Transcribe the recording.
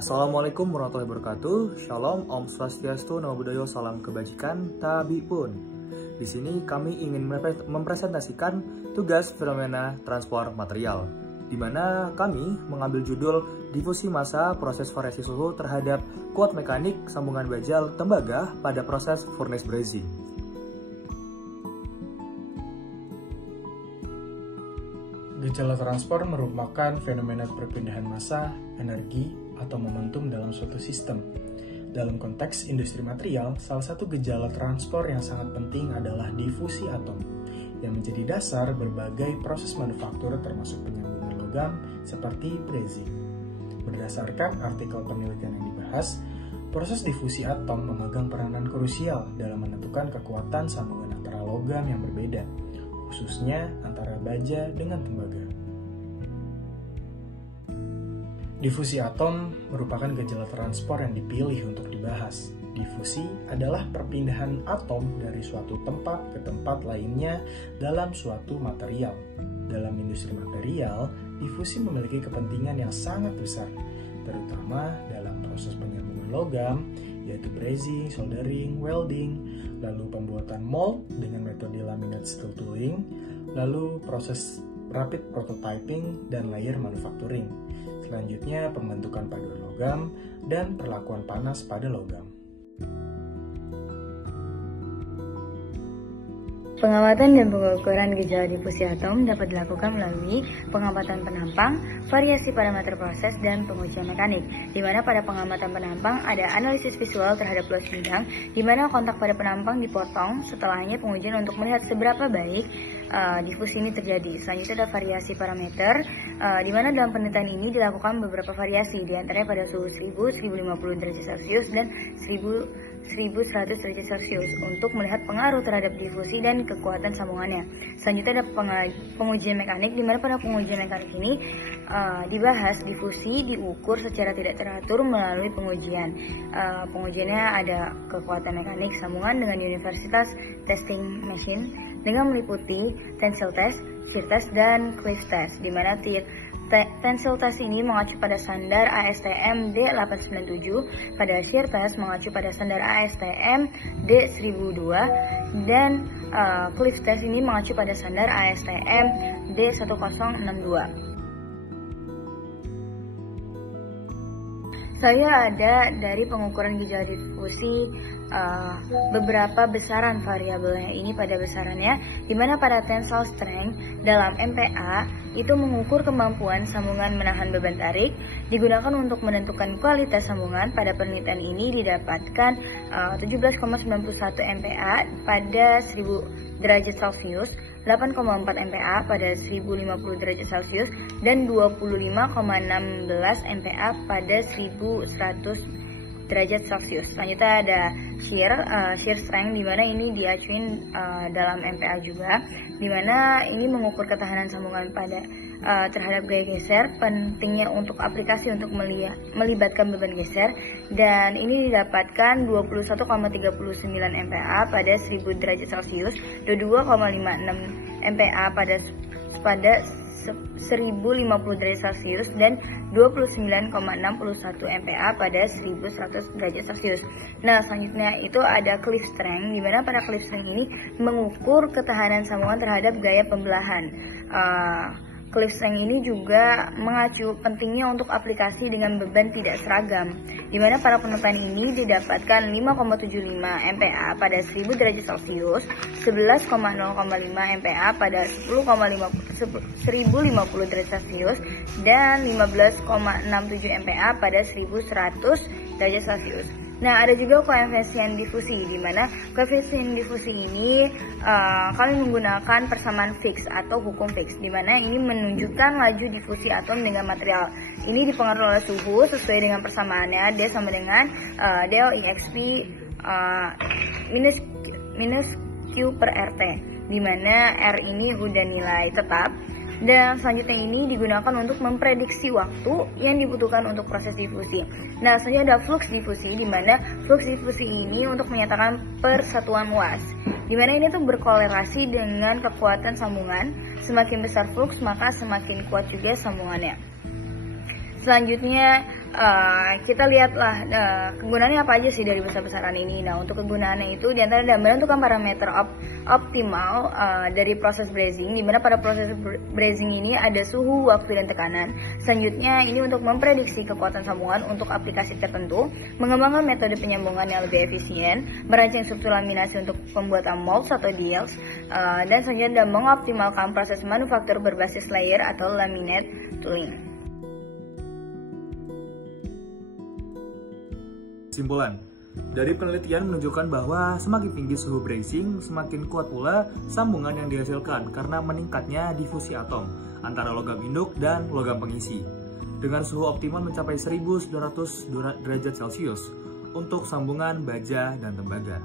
Assalamualaikum warahmatullahi wabarakatuh. Shalom, Om Swastiastu, Namo Buddhaya, salam kebajikan, tabi pun. Di sini kami ingin mempresentasikan tugas fenomena transport material, di mana kami mengambil judul difusi massa proses variasi suhu terhadap kuat mekanik sambungan bajal tembaga pada proses furnace brazing. Gejala transport merupakan fenomena perpindahan massa, energi, atau momentum dalam suatu sistem. Dalam konteks industri material, salah satu gejala transport yang sangat penting adalah difusi atom, yang menjadi dasar berbagai proses manufaktur termasuk penyambungan logam seperti brazing. Berdasarkan artikel penelitian yang dibahas, proses difusi atom memegang peranan krusial dalam menentukan kekuatan sambungan antara logam yang berbeda, khususnya antara baja dengan tembaga. Difusi atom merupakan gejala transport yang dipilih untuk dibahas. Difusi adalah perpindahan atom dari suatu tempat ke tempat lainnya dalam suatu material. Dalam industri material, difusi memiliki kepentingan yang sangat besar, terutama dalam proses penyambungan logam, yaitu brazing, soldering, welding, lalu pembuatan mold dengan metode laminate steel tooling, lalu proses rapid prototyping dan layer manufacturing. Selanjutnya pembentukan paduan logam dan perlakuan panas pada logam. Pengamatan dan pengukuran gejala difusi atom dapat dilakukan melalui pengamatan penampang, variasi parameter proses, dan pengujian mekanik. Di mana pada pengamatan penampang ada analisis visual terhadap luas bidang, di mana kontak pada penampang dipotong, setelahnya pengujian untuk melihat seberapa baik difusi ini terjadi. Selanjutnya ada variasi parameter, di mana dalam penelitian ini dilakukan beberapa variasi, di antaranya pada suhu 1000, 1050 derajat Celcius, dan 1100 derajat Celcius untuk melihat pengaruh terhadap difusi dan kekuatan sambungannya. Selanjutnya ada pengujian mekanik, di mana pada pengujian mekanik ini dibahas difusi diukur secara tidak teratur melalui pengujian. Pengujiannya ada kekuatan mekanik sambungan dengan Universitas Testing Machine dengan meliputi tensile test, shear test, dan cliff test, di mana tensile test ini mengacu pada standar ASTM D897, pada shear test mengacu pada standar ASTM D1002, dan cliff test ini mengacu pada standar ASTM D1062. Saya ada dari pengukuran gejala difusi beberapa besaran variabelnya ini pada besarannya, di mana pada tensile strength dalam MPa itu mengukur kemampuan sambungan menahan beban tarik, digunakan untuk menentukan kualitas sambungan. Pada penelitian ini didapatkan 17,91 MPa pada 1000 derajat Celcius, 8,4 MPa pada 1050 derajat Celcius, dan 25,16 MPa pada 1100 derajat Celcius. Selanjutnya ada shear strength, di mana ini diacuin dalam MPa juga, di mana ini mengukur ketahanan sambungan pada terhadap gaya geser. Pentingnya untuk aplikasi untuk melibatkan beban geser, dan ini didapatkan 21,39 MPa pada 1000 derajat Celcius, 22,56 MPa pada 1050 derajat Celcius, dan 29,61 MPa pada 1100 derajat Celcius. Nah, selanjutnya itu ada cliff strength, di mana pada cliff strength ini mengukur ketahanan sambungan terhadap gaya pembelahan. Cliff strength ini juga mengacu pentingnya untuk aplikasi dengan beban tidak seragam, di mana para penelitian ini didapatkan 5,75 MPa pada 1000 derajat Celcius, 11,05 MPa pada 1050 derajat Celcius, dan 15,67 MPa pada 1100 derajat Celcius. Nah, ada juga koefisien difusi, di mana koefisien difusi ini kami menggunakan persamaan fix atau hukum fix, di mana ini menunjukkan laju difusi atom dengan material. Ini dipengaruhi oleh suhu sesuai dengan persamaannya, D sama dengan del IXP minus Q per RT, di mana R ini udah nilai tetap. Dan selanjutnya ini digunakan untuk memprediksi waktu yang dibutuhkan untuk proses difusi. Nah, selanjutnya ada flux difusi, di mana flux difusi ini untuk menyatakan persatuan luas, di mana ini tuh berkorelasi dengan kekuatan sambungan. Semakin besar flux, maka semakin kuat juga sambungannya. Selanjutnya kita lihatlah kegunaannya apa aja sih dari besar-besaran ini. Nah, untuk kegunaannya itu diantara menentukan parameter optimal dari proses brazing, di mana pada proses brazing ini ada suhu, waktu, dan tekanan. Selanjutnya ini untuk memprediksi kekuatan sambungan untuk aplikasi tertentu, mengembangkan metode penyambungan yang lebih efisien, merancang struktur laminasi untuk pembuatan molds atau deals, dan selanjutnya mengoptimalkan proses manufaktur berbasis layer atau laminate tooling. Kesimpulan, dari penelitian menunjukkan bahwa semakin tinggi suhu brazing, semakin kuat pula sambungan yang dihasilkan karena meningkatnya difusi atom antara logam induk dan logam pengisi. Dengan suhu optimal mencapai 1900 derajat Celcius untuk sambungan baja dan tembaga.